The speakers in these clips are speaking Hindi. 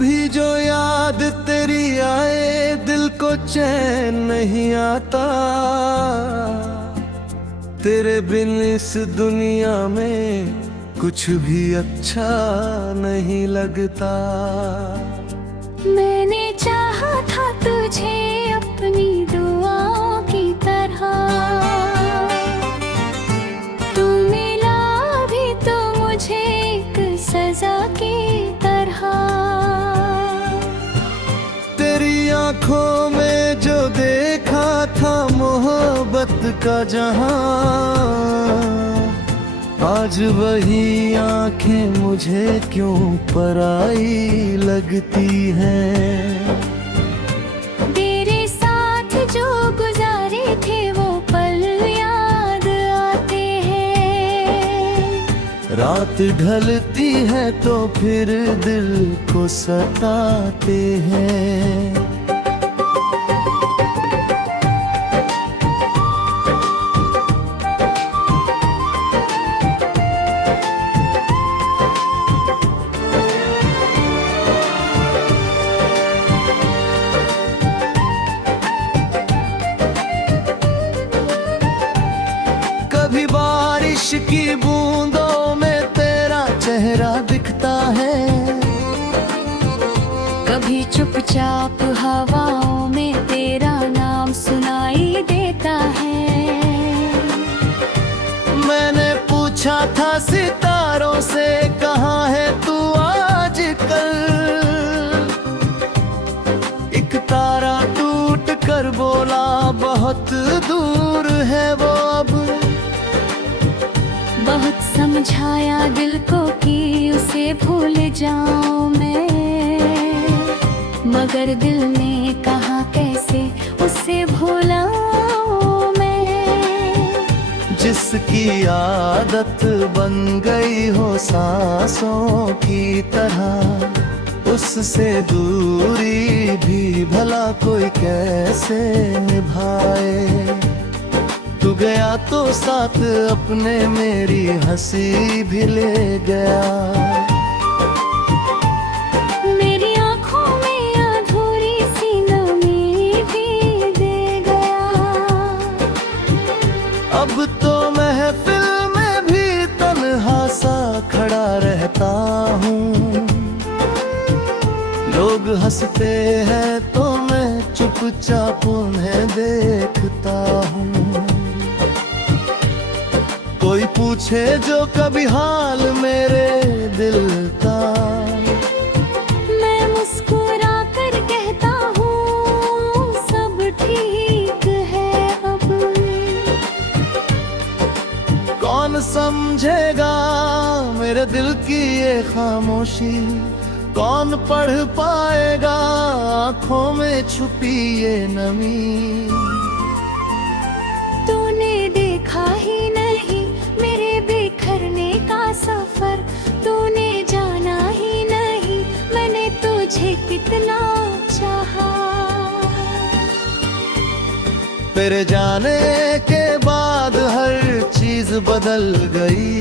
भी जो याद तेरी आए दिल को चैन नहीं आता। तेरे बिन इस दुनिया में कुछ भी अच्छा नहीं लगता। मैंने चाहा था तुझे अपनी दुआओं की तरह, तू मिला भी तो मुझे एक सजा की तरह। तेरी आंखों में जो देखा था मोहब्बत का जहां, आज वही आंखें मुझे क्यों पराई लगती हैं। तेरे साथ जो गुजारे थे वो पल याद आते हैं। रात ढलती है तो फिर दिल को सताते हैं। कभी बारिश की बूंदों में तेरा चेहरा दिखता है, कभी चुपचाप हवाओं में तेरा नाम सुनाई देता है। मैंने पूछा था सितारों से कहाँ है तू आजकल। एक तारा टूट कर बोला बहुत दूर है वो अब। बहुत समझाया दिल को कि उसे भूल जाऊं मैं, मगर दिल ने कहा कैसे उसे भूलाऊं मैं। जिसकी आदत बन गई हो सांसों की तरह, उससे दूरी भी भला कोई कैसे निभाए। तू गया तो साथ अपने मेरी हंसी भी ले गया। मेरी आँखों में अधूरी सी नमी भी दे गया। अब तो महफिल में भी तन्हा सा खड़ा रहता हूँ। लोग हंसते हैं तो मैं चुपचाप उन्हें देखता हूँ। कोई पूछे जो कभी हाल मेरे दिल का, मैं मुस्कुरा कर कहता हूँ सब ठीक है अब। कौन समझेगा मेरे दिल की ये खामोशी, कौन पढ़ पाएगा आँखों में छुपी ये नमी। तूने देखा ही नहीं मेरे बिखरने का सफर, तूने जाना ही नहीं मैंने तुझे कितना चाहा। तेरे जाने के बाद हर चीज बदल गई।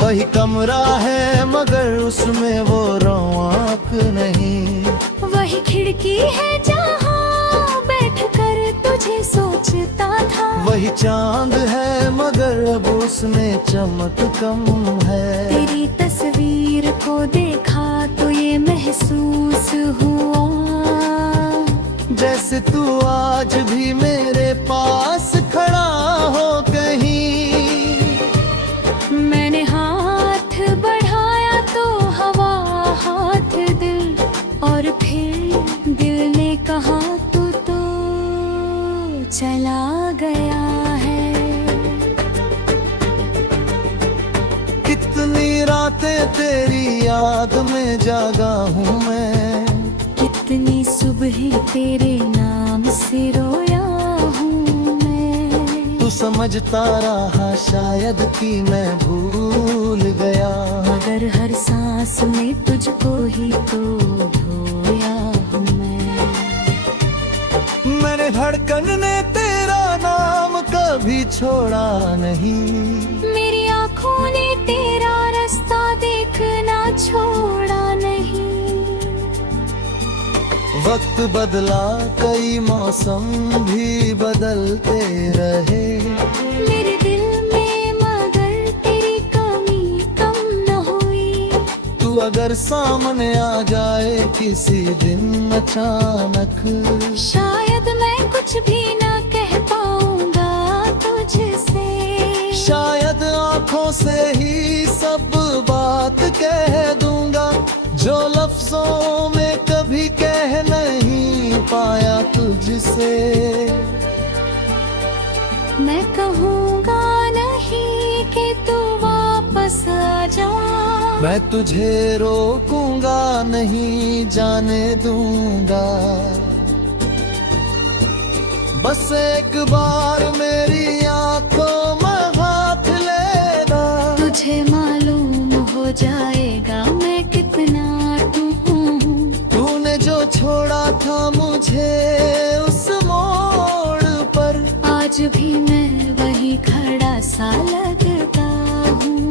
वही कमरा है मगर उसमें वो रौनक नहीं। वही खिड़की है जहाँ बैठकर तुझे सोचता था। वही चांद है मगर अब उसमें चमक कम है। तेरी तस्वीर को देखा तो ये महसूस हुआ, जैसे तू आज भी मेरे पास खड़ा हो कहीं। मैंने हाथ बढ़ाया तो हवा हाथ दिल, और फिर दिल ने कहा तू तो चला गया है। कितनी रातें तेरी याद में जागा हूँ मैं, कितनी सुबह तेरे नाम से रोया हूँ मैं। तू समझता रहा शायद कि मैं भूल गया, मगर हर सांस में तुझको ही तो धोया हूँ मैं। मेरे धड़कन ने तेरा नाम कभी छोड़ा नहीं। मेरी आँखों ने तेरा रास्ता देखना छोड़ा नहीं। वक्त बदला कई मौसम भी बदलते रहे, मेरे दिल में मगर तेरी कमी कम न हुई। तू अगर सामने आ जाए किसी दिन अचानक, शायद मैं कुछ भी ना कह पाऊंगा तुझसे, शायद आंखों से ही सब बात कह दूंगा, जो लफ्जों में कभी कह नहीं पाया तुझसे। मैं कहूँगा नहीं कि तू वापस आ जा, मैं तुझे रोकूंगा नहीं जाने दूंगा, बस एक बार मेरी आंखों में हाथ लेना, तुझे मालूम हो जाएगा मैं कितना हूँ। तूने जो छोड़ा था मुझे उस मोड़ पर, आज भी मैं वही खड़ा सा लगता हूँ।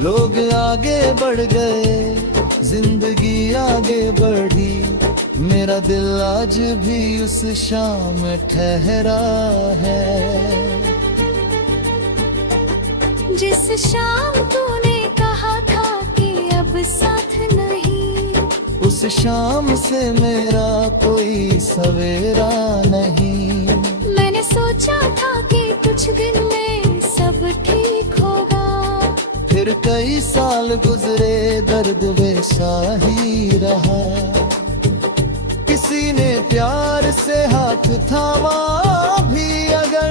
लोग आगे बढ़ गए, जिंदगी आगे बढ़ी, मेरा दिल आज भी उस शाम ठहरा है। जिस शाम तूने कहा था कि अब साथ नहीं, उस शाम से मेरा कोई सवेरा नहीं। मैंने सोचा था कि कुछ दिन में सब ठीक होगा, फिर कई साल गुजरे दर्द वैसा ही रहा, किसी ने प्यार से हाथ थामा भी अगर,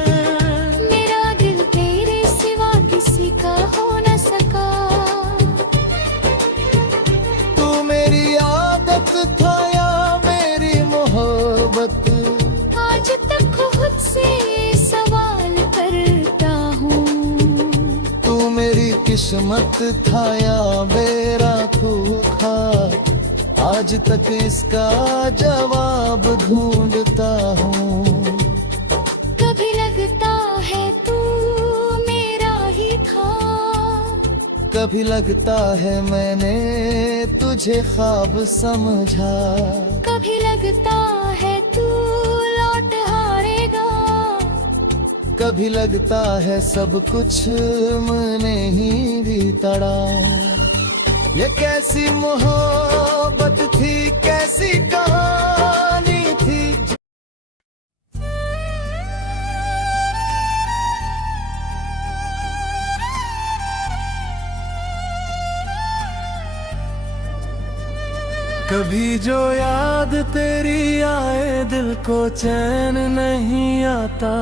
मेरा दिल तेरे सिवा किसी का हो न सका। तू मेरी आदत था या मेरी मोहब्बत, आज तक खुद से सवाल करता हूँ। तू मेरी किस्मत था या मेरा धोखा, आज तक इसका जवाब ढूंढता हूँ। कभी लगता है तू मेरा ही था, कभी लगता है मैंने तुझे ख्वाब समझा, कभी लगता है तू लौट हारेगा, कभी लगता है सब कुछ मैंने ही भी तड़ा। ये कैसी मोहब्बत थी, कैसी कहानी थी। कभी जो याद तेरी आए दिल को चैन नहीं आता,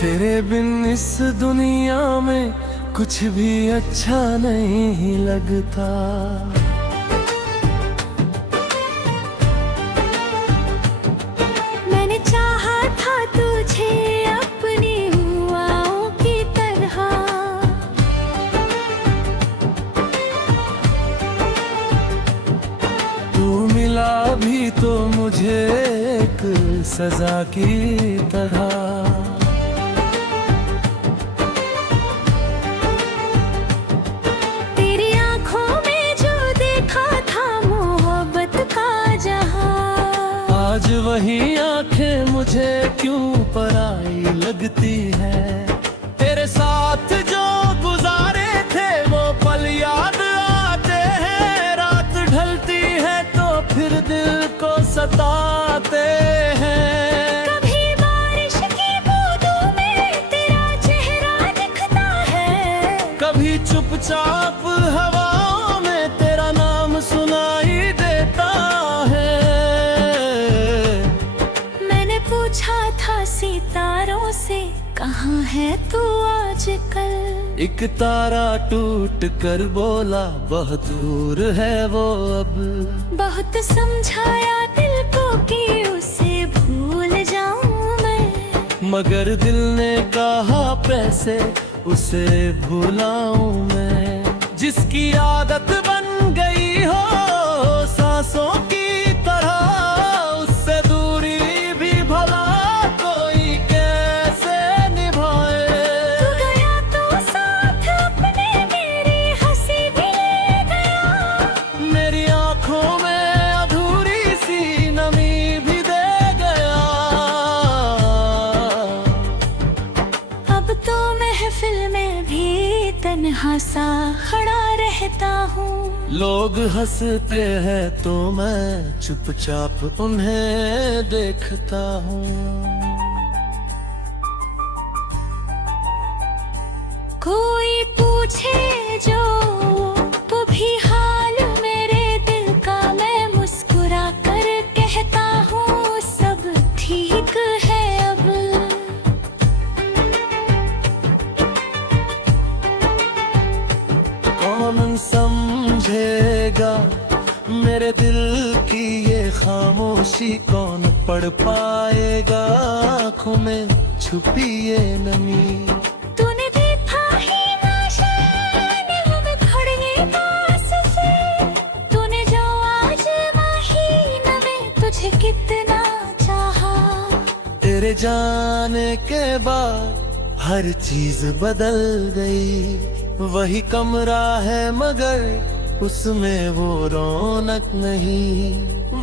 तेरे बिन इस दुनिया में कुछ भी अच्छा नहीं लगता। मैंने चाहा था तुझे अपनी हुआओं की तरह, तू मिला भी तो मुझे एक सजा की तरह। आज वही आंखें मुझे क्यों पराई लगती है, तेरे साथ जो गुजारे थे वो पल याद आते हैं, रात ढलती है तो फिर दिल को सताते हैं। कभी बारिश की बूंदों में तेरा चेहरा दिखता है, कभी चुपचाप हवाओं में तेरा नाम सुनाई देता है। पूछा था सितारों से कहाँ है तू आजकल, एक तारा टूट कर बोला बहुत दूर है वो अब। बहुत समझाया दिल को कि उसे भूल जाऊं मैं, मगर दिल ने कहा पैसे उसे भुलाऊं मैं, जिसकी आदत बन गई हो सांसों की तरह, उससे दूरी भी भला कोई कैसे निभाए। तू गया तो साथ अपने मेरी हंसी भी ले गया, मेरी आंखों तन्हा सा खड़ा रहता हूँ। लोग हंसते हैं तो मैं चुपचाप उन्हें देखता हूँ। कोई पूछे जो वो भी हाल मेरे दिल का, मैं मुस्कुरा कर कहता हूँ सब ठीक है अब। कौन समझेगा मेरे दिल की ये खामोशी, कौन पढ़ पाएगा आँखों में छुपी ये नमी। तूने देखा ही ना शायद हम खड़े पास से, तूने जो आज महीना में तुझे कितना चाहा। तेरे जाने के बाद हर चीज बदल गई, वही कमरा है मगर उसमें वो रौनक नहीं।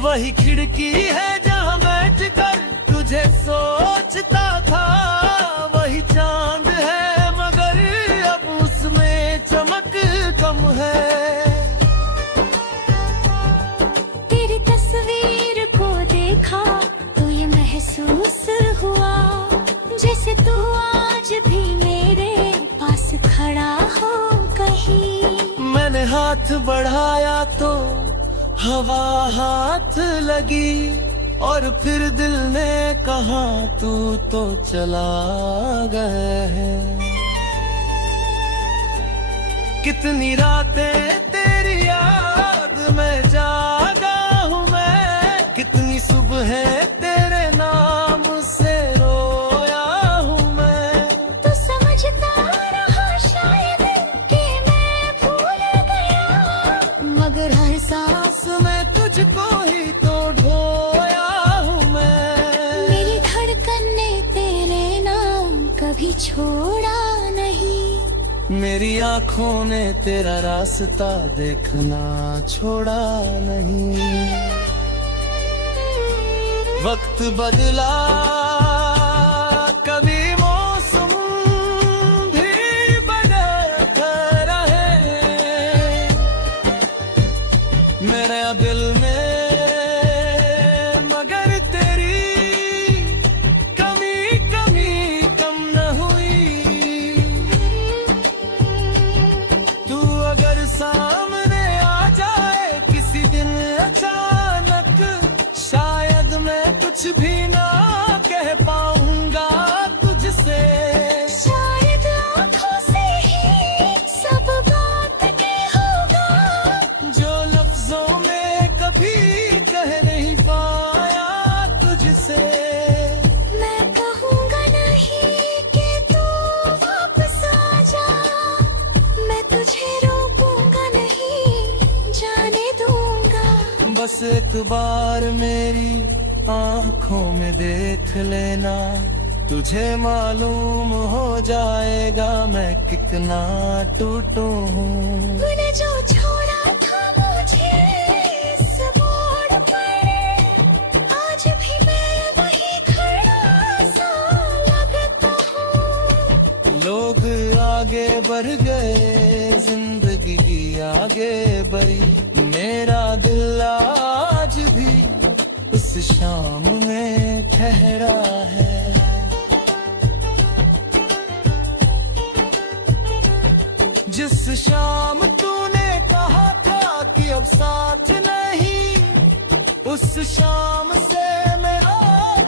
वही खिड़की है जहाँ बैठ कर तुझे सोचता था, वही चांद है मगर अब उसमें चमक कम है। तेरी तस्वीर को देखा तो ये महसूस हुआ जैसे तू आज भी मेरे पास खड़ा हो कहीं। मैंने हाथ बढ़ाया तो हवा हाथ लगी, और फिर दिल ने कहा तू तो चला गया है। कितनी रातें तेरी याद में जागा हूँ मैं, कितनी सुबह तेरे नाम से रोया हूँ मैं। तू समझता रहा शायद कि मैं भूल गया, मगर हर सांस में तुझको ही तो ढोया हूँ मैं। मेरी धड़कन ने तेरे नाम कभी छोड़ा नहीं, मेरी आँखों ने तेरा रास्ता देखना छोड़ा नहीं। वक्त बदला कभी मौसम भी बदलता रहे, मेरे दिल में मगर तेरी कमी कम न हुई। तू अगर सामने आ जाए किसी दिन अचानक, शायद मैं कुछ भी ना कह पाऊंगा तुझसे। शायद आँखों से ही सब बात के होगा, जो लफ्जों में कभी कह नहीं पाया तुझसे। मैं कहूँगा नहीं कि तू वापस आ जा, मैं तुझे रोकूंगा नहीं, जाने दूंगा। बस एक बार मेरी आँखों में देख लेना, तुझे मालूम हो जाएगा मैं कितना टूटू हूँ। तूने जो छोड़ा था मुझे इस मोड़ पर, आज भी मैं वही खड़ा सा लगता हूँ। लोग आगे बढ़ गए, जिंदगी की आगे बढ़ी, मेरा दिल आज भी उस शाम में ठहरा है। जिस शाम तूने कहा था कि अब साथ नहीं, उस शाम से मेरा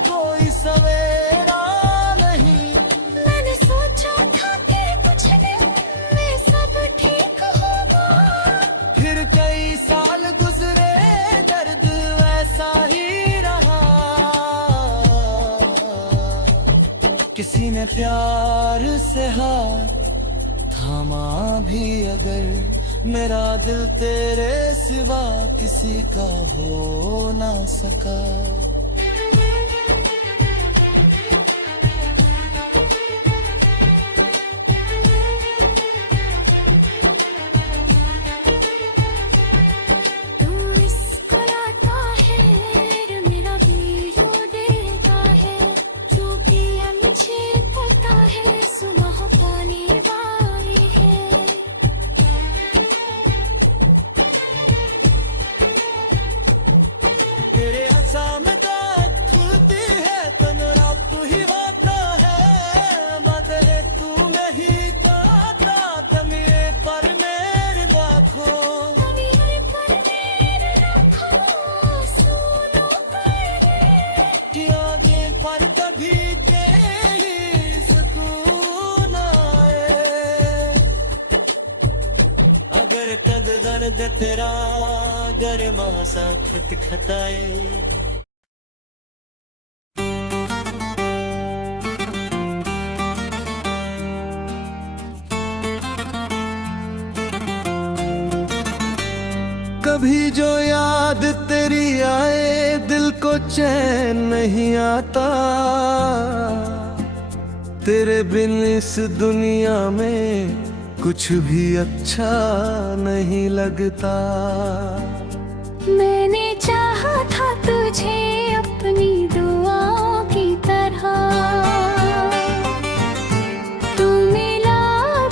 कोई सवेरा नहीं। मैंने सोचा था कि कुछ दिन में सब ठीक होगा, फिर कई साल गुजरे दर्द वैसा ही रहा। किसी ने प्यार से हाथ थामा भी अगर, मेरा दिल तेरे सिवा किसी का हो ना सका। तू इसको लाता है मेरा भी रो देता है, जो भी मुझे पता है सुबह पानी वाली है। मगर कद दर्द तेरा गर्मा सा खटखटाए। कभी जो याद तेरी आए दिल को चैन नहीं आता, तेरे बिन इस दुनिया में कुछ भी अच्छा नहीं लगता। मैंने चाहा था तुझे अपनी दुआओं की तरह, तू मिला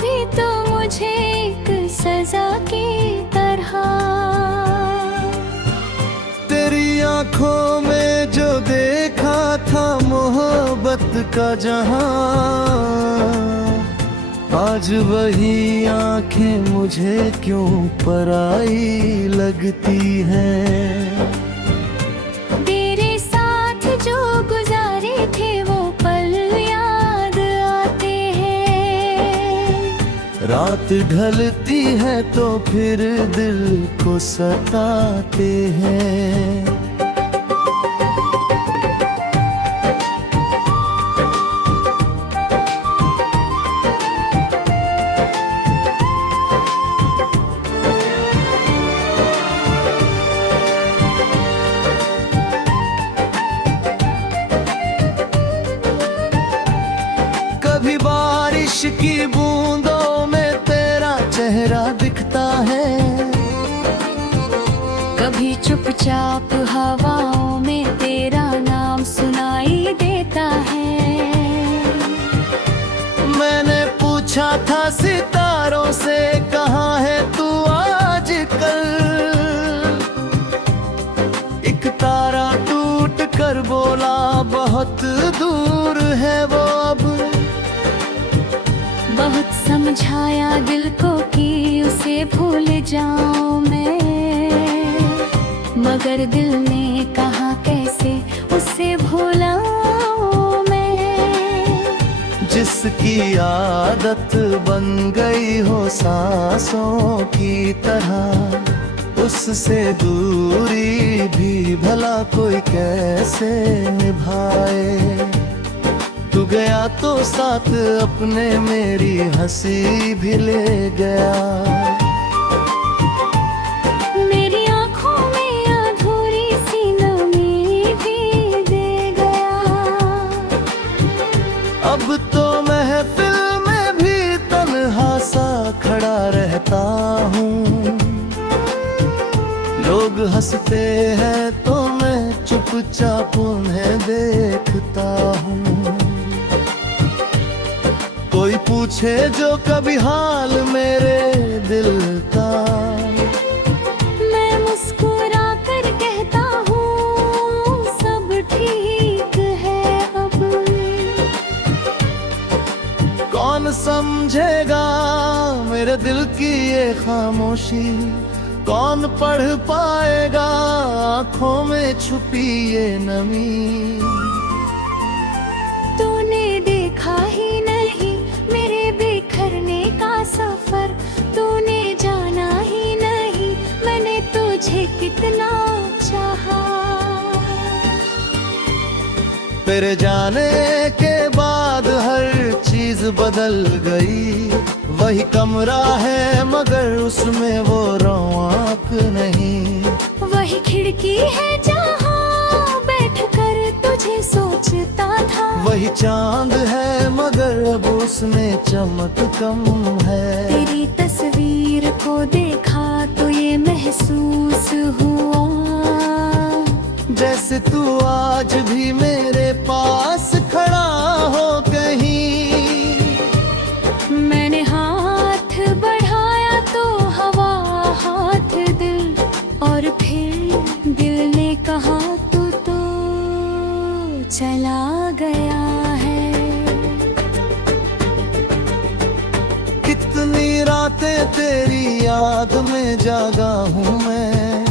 भी तो मुझे एक सजा की तरह। तेरी आंखों में जो देखा था मोहब्बत का जहां, आज वही आंखें मुझे क्यों पराई लगती हैं। तेरे साथ जो गुजारे थे वो पल याद आते हैं। रात ढलती है तो फिर दिल को सताते हैं। कभी बारिश की बूंदों में तेरा चेहरा दिखता है, कभी चुपचाप हवाओं में तेरा नाम सुनाई देता है। मैंने पूछा था सितारों से कहाँ है तू आजकल, एक तारा टूट कर बोला बहुत दूर है वो अब। बहुत समझाया दिल को कि उसे भूल जाऊं मैं, मगर दिल ने कहा कैसे उसे भूलाऊं मैं। जिसकी आदत बन गई हो सांसों की तरह, उससे दूरी भी भला कोई कैसे निभाए। तू गया तो साथ अपने मेरी हंसी भी ले गया। मेरी आँखों में अधूरी सी नमी भी दे गया। अब तो महफिल में भी तन्हा सा खड़ा रहता हूँ। लोग हंसते हैं तो मैं चुपचाप उन्हें देखता हूँ। कोई पूछे जो कभी हाल मेरे दिल का, मैं मुस्कुरा कर कहता हूँ सब ठीक है अब। कौन समझेगा मेरे दिल की ये खामोशी, कौन पढ़ पाएगा आँखों में छुपी ये नमी। तूने देखा ही नहीं मेरे बिखरने का सफर, तूने जाना ही नहीं मैंने तुझे कितना चाहा। तेरे जाने के बाद हर चीज बदल गई, वही कमरा है मगर उसमें वो रौनक नहीं। वही खिड़की है जहाँ बैठकर तुझे सोचता था, वही चांद है मगर अब उसमें चमक कम है। तेरी तस्वीर को देखा तो ये महसूस हुआ, जैसे तू आज भी मेरे पास खड़ा हो कहीं। मैंने हाथ बढ़ाया तो हवा हाथ दिल, और फिर दिल ने कहा तू तो चला गया है। कितनी रातें तेरी याद में जागा हूँ मैं,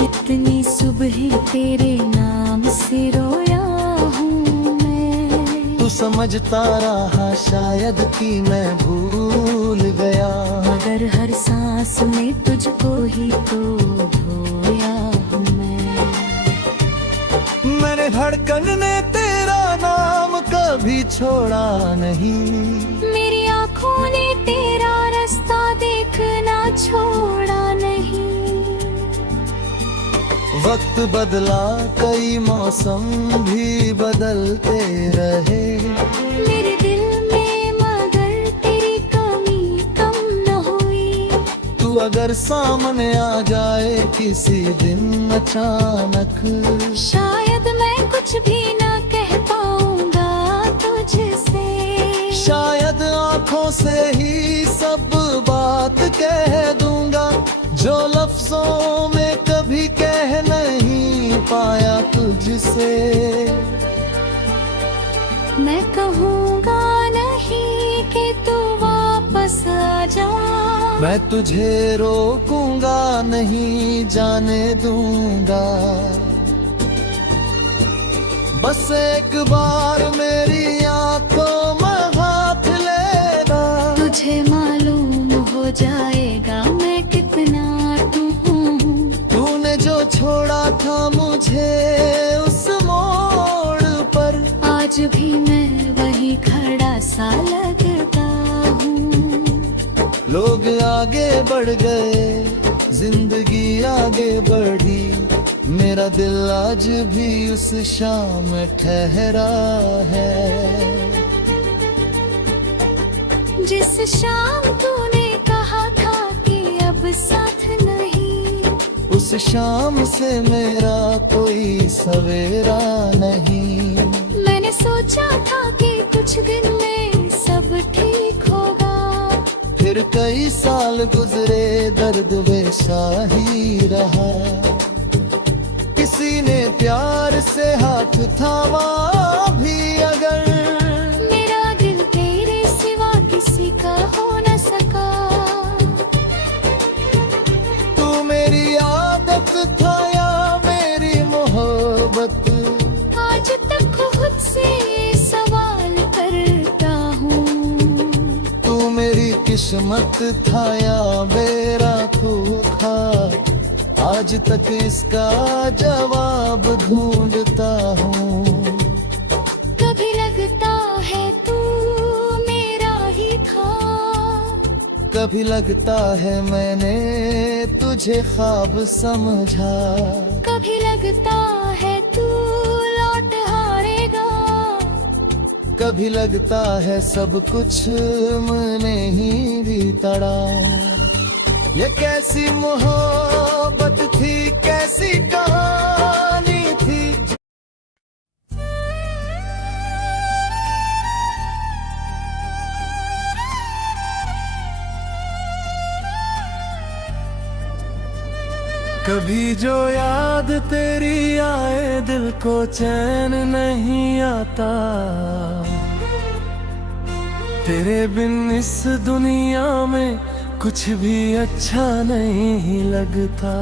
कितनी सुबह तेरे नाम से रोया हूँ मैं। तू समझता रहा शायद कि मैं भूल गया, मगर हर सांस में तुझको ही तो धोया हूँ मैंने धड़कन ने तेरा नाम कभी छोड़ा नहीं, मेरी आँखों ने तेरा रास्ता देखना छोड़ा नहीं। वक्त बदला कई मौसम भी बदलते रहे, मेरे दिल में मगर तेरी कमी कम न हुई। तू अगर सामने आ जाए किसी दिन अचानक, शायद मैं कुछ भी न कह पाऊंगा तुझसे, शायद आँखों से ही सब बात कह दूंगा, जो लफ्जों में कभी कह नहीं पाया तुझसे। मैं कहूँगा नहीं कि तू वापस आ जा, मैं तुझे रोकूंगा नहीं जाने दूंगा, बस एक बार मेरी आंखों में हाथ लेना, तुझे मालूम हो जाएगा मैं कितना तू हूँ। तूने जो छोड़ा था मुझे उस मोड़ पर, आज भी मैं वही खड़ा सा लगता हूँ। लोग आगे बढ़ गए, जिंदगी आगे बढ़ी, मेरा दिल आज भी उस शाम ठहरा है। जिस शाम तूने कहा था कि अब साथ नहीं, उस शाम से मेरा कोई सवेरा नहीं, मैंने सोचा था कि कुछ दिन में सब ठीक होगा, फिर कई साल गुजरे दर्द वैसा ही रहा, किसी ने प्यार से हाथ थामा भी अगर, मेरा दिल तेरे सिवा किसी का हो न सका। तू मेरी आदत था या मेरी मोहब्बत, आज तक खुद से सवाल करता हूँ। तू मेरी किस्मत था या मेरा धोखा, आज तक इसका जवाब ढूंढता हूँ। कभी लगता है तू मेरा ही था, कभी लगता है मैंने तुझे ख्वाब समझा, कभी लगता है तू लौट हारेगा, कभी लगता है सब कुछ मैंने ही भी तड़ा। ये कैसी मोहब्बत थी, कैसी कहानी थी। कभी जो याद तेरी आए दिल को चैन नहीं आता, तेरे बिन इस दुनिया में कुछ भी अच्छा नहीं लगता।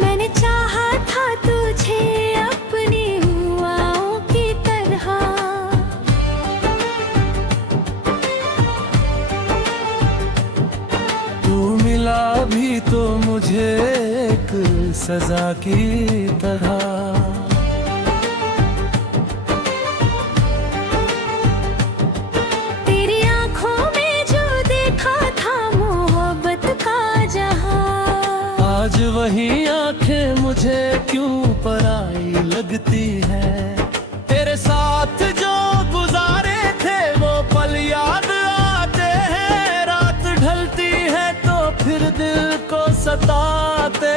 मैंने चाहा था तुझे अपनी हुआओं की तरह, तू मिला भी तो मुझे एक सजा की तरह। आज वही आंखें मुझे क्यों पराई लगती है, तेरे साथ जो गुजारे थे वो पल याद आते हैं, रात ढलती है तो फिर दिल को सताते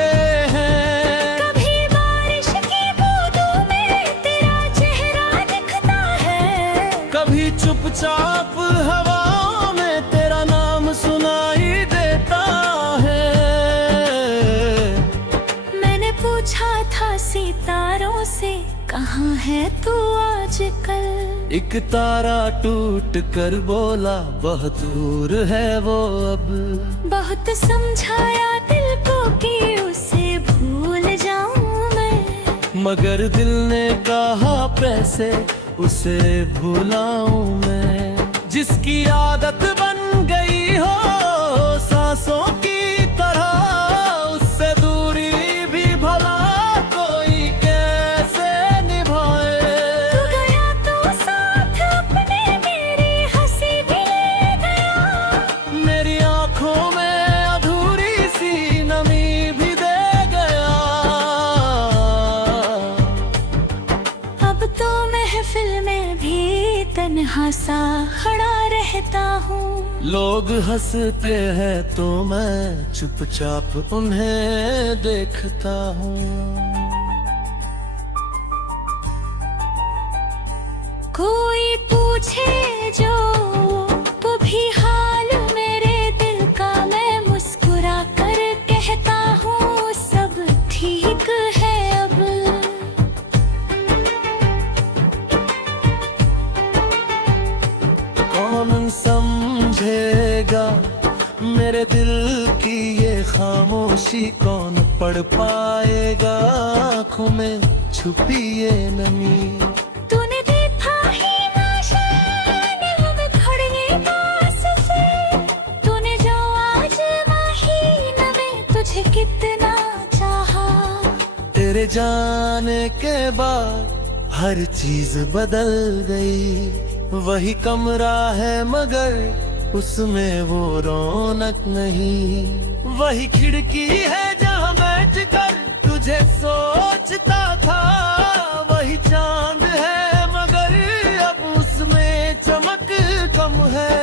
हैं। कभी बारिश की बूंदों में तेरा चेहरा दिखता है, कभी चुपचाप हवाओं में तेरा नाम सुनाई देता है। पूछा था सितारों से कहाँ है तू आजकल, एक तारा टूट कर बोला बहुत दूर है वो अब। बहुत समझाया दिल को कि उसे भूल जाऊं मैं, मगर दिल ने कहा पैसे उसे भुलाऊं मैं, जिसकी आदत बन गई हो सांसों की तरह, उससे दूरी भी भला कोई कैसे निभाए। तू गया तो साथ अपने मेरी हंसी भी ले गया, मेरी आंखों में अधूरी सी नमी भी दे गया। अब तो महफिल में भी तन्हा सा खड़ा रहता हूँ। लोग हंसते हैं तो मैं चुपचाप उन्हें देखता हूँ। कोई पूछे जो वो भी हाल मेरे दिल का, मैं मुस्कुरा कर कहता हूँ सब ठीक है अब। कौन समझेगा मेरे दिल की ये खामोशी, कौन पढ़ पाएगा आँखों में छुपी ये नमी। तूने देखा ही ना शायद हम खड़े पास से, तूने जो आज महीने में तुझे कितना चाहा। तेरे जाने के बाद हर चीज बदल गई, वही कमरा है मगर उसमें वो रौनक नहीं, वही खिड़की है जहाँ बैठ कर तुझे सोचता था, वही चांद है मगर अब उसमें चमक कम है।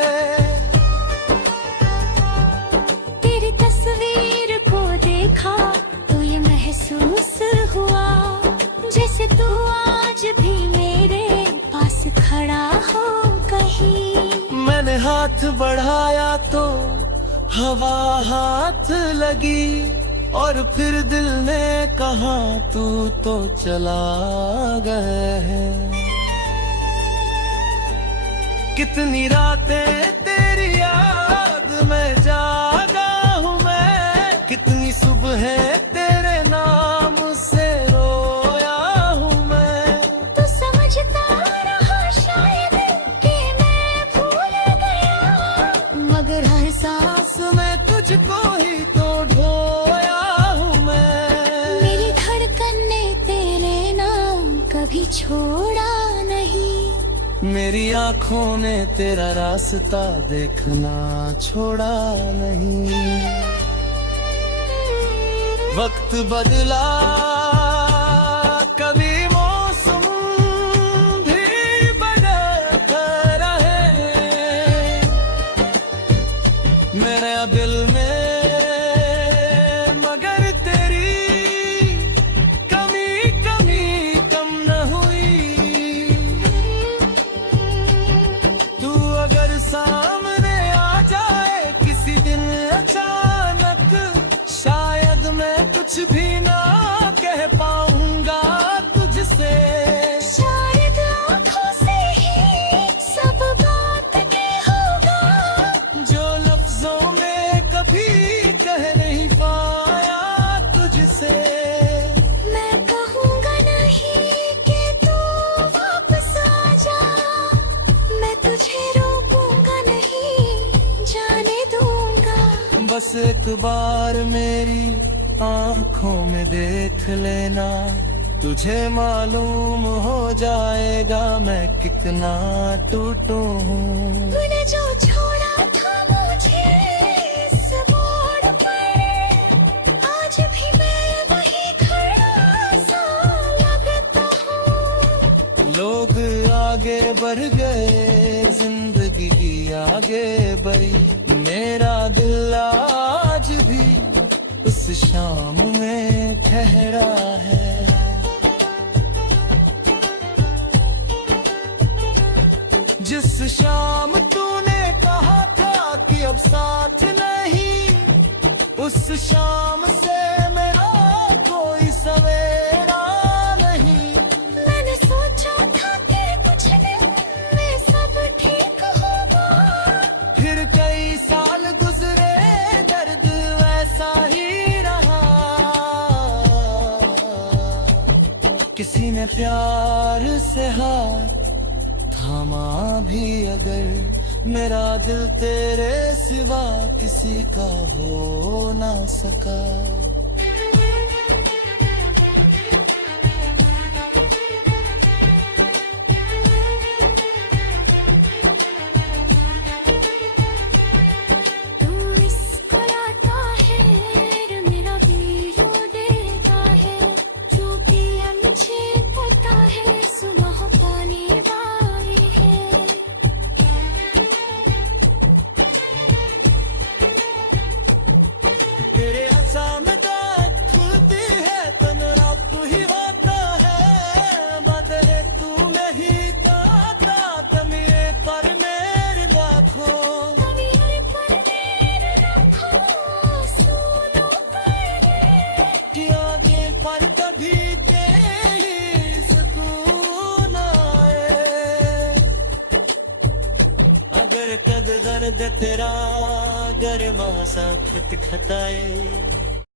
तेरी तस्वीर को देखा तो ये महसूस हुआ जैसे तू आज भी मेरे पास खड़ा हो कहीं। मैंने हाथ बढ़ाया तो हवा हाथ लगी, और फिर दिल ने कहा तू तो चला गया है। कितनी रातें तेरी याद में जागा हूँ मैं, कितनी सुबह तेरे नाम से रोया हूँ मैं। तू समझता रहा शायद कि मैं भूल गया, मगर हर सांस में तुझको ही तो ढोया हूँ मैं। मेरी धड़कन ने तेरे नाम कभी छोड़ा नहीं, मेरी आंखों ने तेरा रास्ता देखना छोड़ा नहीं। वक्त बदला कभी मौसम भी बदलता रहे, मेरे दिल में मगर तेरी कमी कमी कम न हुई। तू अगर सामने आ जाए किसी दिन अचानक, शायद मैं कुछ भी ना कह पाऊंगा तुझसे। शायद आँखों से ही सब बात के होगा, जो लफ्जों में कभी कह नहीं पाया तुझसे। मैं कहूँगा नहीं कि तू वापस आ जा, मैं तुझे रोकूंगा नहीं, जाने दूंगा। बस एक बार मेरी आंखों में देख लेना, तुझे मालूम हो जाएगा मैं कितना टूटू हूँ। तूने जो छोड़ा था मुझे इस मोड़ पर, आज भी मैं वही खड़ा सा लगता हूँ। लोग आगे बढ़ गए, जिंदगी की आगे बढ़ी, मेरा दिल आज भी उस शाम में ठहरा है। जिस शाम तूने कहा था कि अब साथ नहीं, उस शाम से मेरा कोई सवेरा नहीं। मैंने सोचा था कि कुछ दिन में सब ठीक होगा, फिर कई साल गुजरे दर्द वैसा ही रहा। किसी ने प्यार से हाथ थामा भी अगर, मेरा दिल तेरे सिवा किसी का हो ना सका। तू इसको लाता है मेरा भी रो देता है, जो किया मुझे पता है सुबह पानी आई है। तेरे अचानक खुलती है तन रात ही होता है, बदले तू नहीं पाता तमिए पर मेरे लाखों। मेरे पर मेरे रखो सुनो कि आगे पर कभी के सुकून आए, अगर कद दर्द तेरा गर्मा सा खत खताए।